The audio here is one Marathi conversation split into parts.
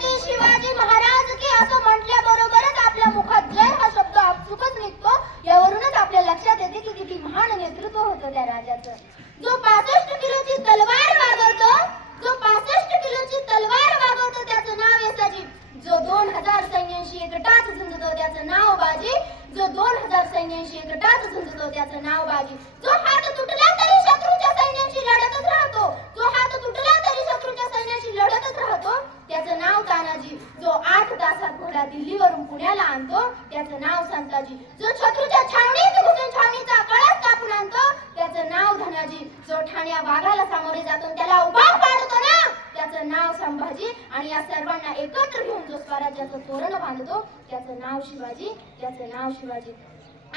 छत्रपती शिवाजी महाराज की असं म्हटल्याबरोबरच आपल्या मुखात जय हा शब्द आपसुकच निघतो. यावरूनच आपल्या लक्षात येते की किती महान नेतृत्व होतं त्या राजाचं. जो 65 किलोची तलवार वागवतो, जो 65 किलोची तलवार वागवतो त्याचं नाव येसाजी. जो 2000 सैन्यांशी एकटाच झुंजतो त्याचं नाव बाजी. जो 2000 सैन्यांशी एकटाच झुंजतो त्याचं नाव बाजी. जो हात तुटला तरी शत्रूच्या सैन्याशी लढतच राहतो, जो हात तुटला तरी शत्रूच्या सैन्याशी लढतच राहतो त्याचं नाव तानाजी. जो 8 तासात घोडा दिल्लीवरून पुण्याला आणतो त्याचं नाव संताजी. जो शत्रूच्या छावणीत घुसून छावणीचा कळस कापून आणतो त्याचं नाव धनाजी. जो ठाण्या वाघाला सामोरे जातो त्याला उभा पाडतो ना त्याचं नाव संभाजी. आणि या सर्वांना एकत्र घेऊन जो स्वराज्याचं तोरण बांधतो त्याचं नाव शिवाजी, त्याचं नाव शिवाजी.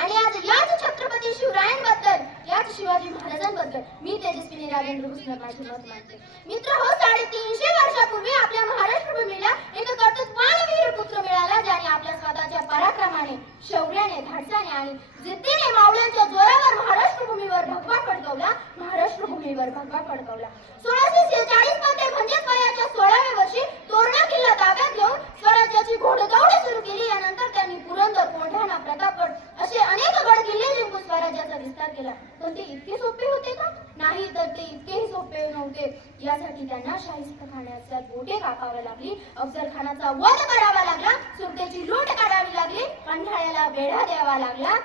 आणि आज याच छत्रपती शिवरायांबद्दल, याच शिवाजी महाराजांबद्दल मी तेजस्विनी राजेंद्र भुसनर माझे मत मांडते. मित्र हो, 350 वर्षापूर्वी आपल्या महाराष्ट्र भूमीला एक कर्तृत्ववान वीर पुत्र मिळाला ज्याने आपल्या स्वतःच्या पराक्रमाने, शौर्याने, धाडसाने आणि जिद्दीने मावळ्यांच्या जोरावर महाराष्ट्र भूमीवर भगवा फडकवला, महाराष्ट्र भूमीवर भगवा फडकवला. 1646 मध्ये म्हणजेच वयाच्या 16व्या वर्षी तोरणा किल्ला ताब्यात घेऊन स्वराज्याची घोडदौड सुरू केली. यानंतर त्यांनी पुरंदर, कोंढाणा, प्रतापगड असे अनेक गड किल्ले जिंकून स्वराज्याचा विस्तार केला. पण ते इतके सोपे होते का? नाही, तर ते इतकेही सोपे नव्हते. यासाठी त्यांना शाहिस्तेखानाच्या बोटे कापावे लागली, अफजल खानाचा वध करावा लागला, सुरतेची लूट काढावी लागली, पन्हाळ्याला वेढा द्यावा लागला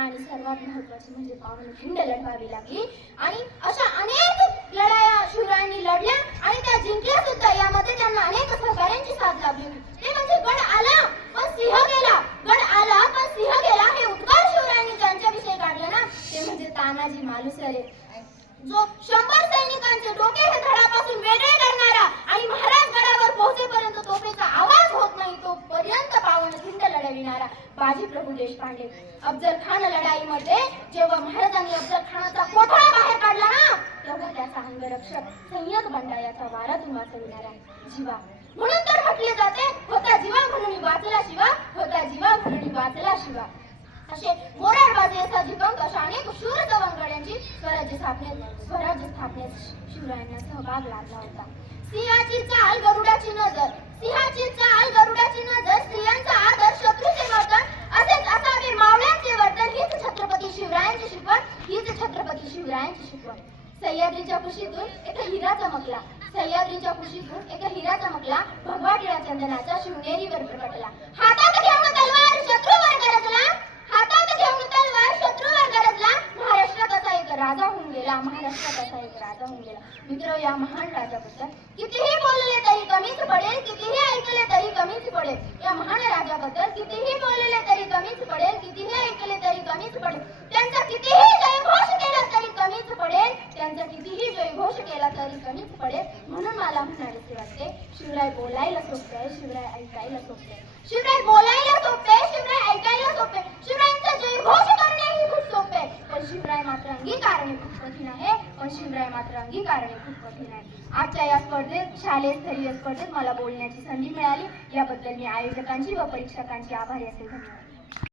आणि सर्वात महत्त्वाचे म्हणजे पावनखिंड लढवावी लागली. आणि अशा अनेक लढाया शिवरायांनी लढल्या आणि त्या जिंकल्या सुद्धा. यामध्ये त्यांना अनेक सहकार्यांची साथ लाभली होती. ते म्हणजे गड आला पण सिंह गेला, गड आला पण सिंह गेला हे उद्गार शिवरायांनी ज्यांच्याविषयी काढले ना ते म्हणजे तानाजी मालुसरे. जो 100 सैनिकांचे डोके हे धडापासून वेगळे करणारा आणि महाराज गडावर पोहोचेपर्यंत तोफेचा आवाज होत नाही तोपर्यंत पावनखिंड लढविणारा बाजी प्रभू देशपांडे. अफजल खान लढाईमध्ये जेव्हा महाराजांनी अफजल खानाचा कोठडा बाहेर काढला ना तेव्हा त्याचा अंगरक्षक सय्यद बंडा याचा वारातून वाचविणारा जीवा. म्हणून तर म्हटले जाते, होता जीवा म्हणून वाचला शिवा, होता जीवा म्हणून वाचला शिवा. असे मोरारबाजी असा जिंकून अशा अनेक शूर सवंगड्यांची स्वराज्य स्थापनेत शिवरायांना सहभाग लाभला होता. सिंहाची चाल गरुडाची नजर, सिंहाची चाल गरुडाची नजर, स्त्रियांचा आदर, शत्रूचे मर्दन असेच असावे मावळ्यांचे वर्तन. हीच छत्रपती शिवरायांची शिकवण, हीच छत्रपती शिवरायांची शिकवण. सह्याद्रीच्या कुशीतून एक हिरा चमकला, सह्याद्रीच्या कुशीतून एक हिरा चमकला, भगवा टिळा चंदनाचा शिवनेरीवर प्रगटला. हातात घेऊन तलवार शत्रूवर गरजला, हातात घेऊन तलवार शत्रूवर गरजला. महाराष्ट्रात असा एक राजा होऊन गेला, महाराष्ट्रात असा एक राजा होऊन गेला. मित्र, या महान राजाबद्दल कितीही बोलले तरी कमीच पडेल, कितीही ऐकले तरी कमीच पडेल. या महान राजाबद्दल कितीही बोलले तरी कमीच पडेल, कितीही ऐकले तरी कमीच पडेल. त्यांचा कितीही जयघोष केला तरी कमीच पडेल, त्यांचा कितीही जयघोष केला तरी कमीच पडेल. म्हणून मला म्हणायचे वाटते, शिवराय बोलायला सोपे आहे, शिवराय ऐकायला सोपे आहे. शिवराय बोलायला सोपे, शिवराय ऐकायला सोपे, शिवरायांचा जयघोष करणेही खूप सोपे. पण शिवराय मात्र अंगीकारणे खूप कठीण आहे, पण शिवराय मात्र अंगीकारणे खूप कठीण आहे. आजच्या या स्पर्धेत, शालेय स्तरीय स्पर्धेत मला बोलण्याची संधी मिळाली, याबद्दल मी आयोजकांची व परीक्षकांची आभारी असेल. धन्यवाद.